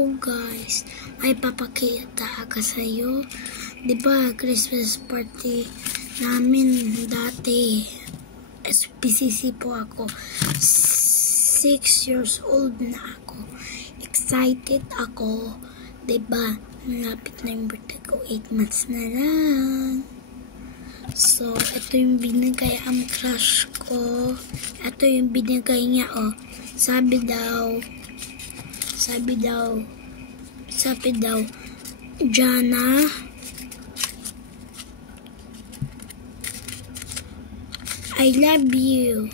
Oh guys, ay papakita ka sa'yo. Diba, Christmas party namin dati. SPCC po ako. 6 years old na ako. Excited ako. Diba, malapit na yung birthday ko. 8 months na lang. So, ito yung binigay ang crush ko. Ito yung binigay niya, oh. Sabi daw, Jana, I love you.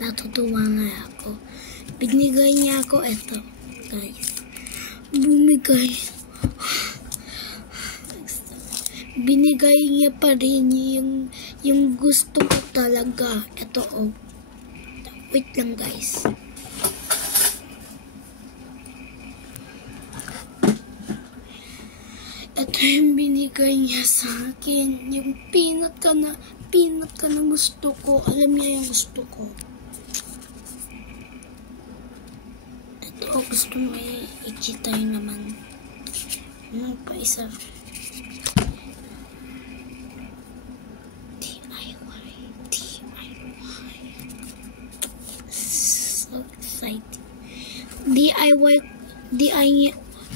Natutuwa nga ako. Binigay niya ako ito, guys. Binigay niya pa rin yung gusto ko talaga. Ito, oh. Wait lang, guys. Ito yung binigay niya sa akin. Yung pinaka na gusto ko. Alam niya yung gusto ko. Ito, gusto mo i-cheat tayo naman. Ano pa isa?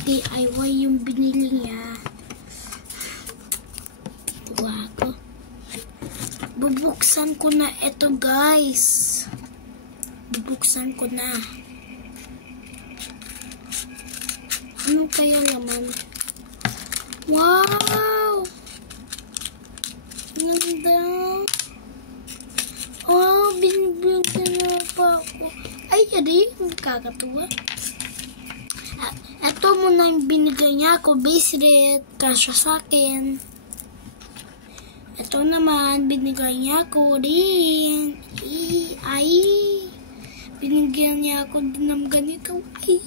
DIY yung binili niya. Wow. Bubuksan ko na ito, guys. Bubuksan ko na. Ano kaya laman? Wow! Ganda. Oh, binibigyan na pa ako. Ay, yari. Magkakatuwa. Ito muna yung binigay niya ako. Base rate. Kasya sa akin. Ito naman, binigay niya ako rin. Ay. Binigyan niya ako din ng ganito. Ay.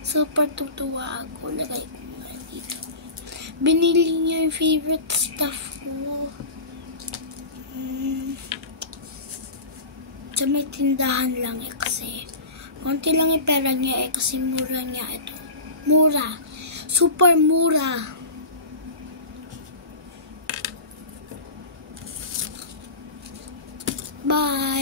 Super tutuwa ako. Lagay ko nga dito. Binili niya yung favorite stuff ko. Sa may tindahan lang kasi. Konti lang yung pera niya kasi mura niya ito. Mura. Super mura. Bye.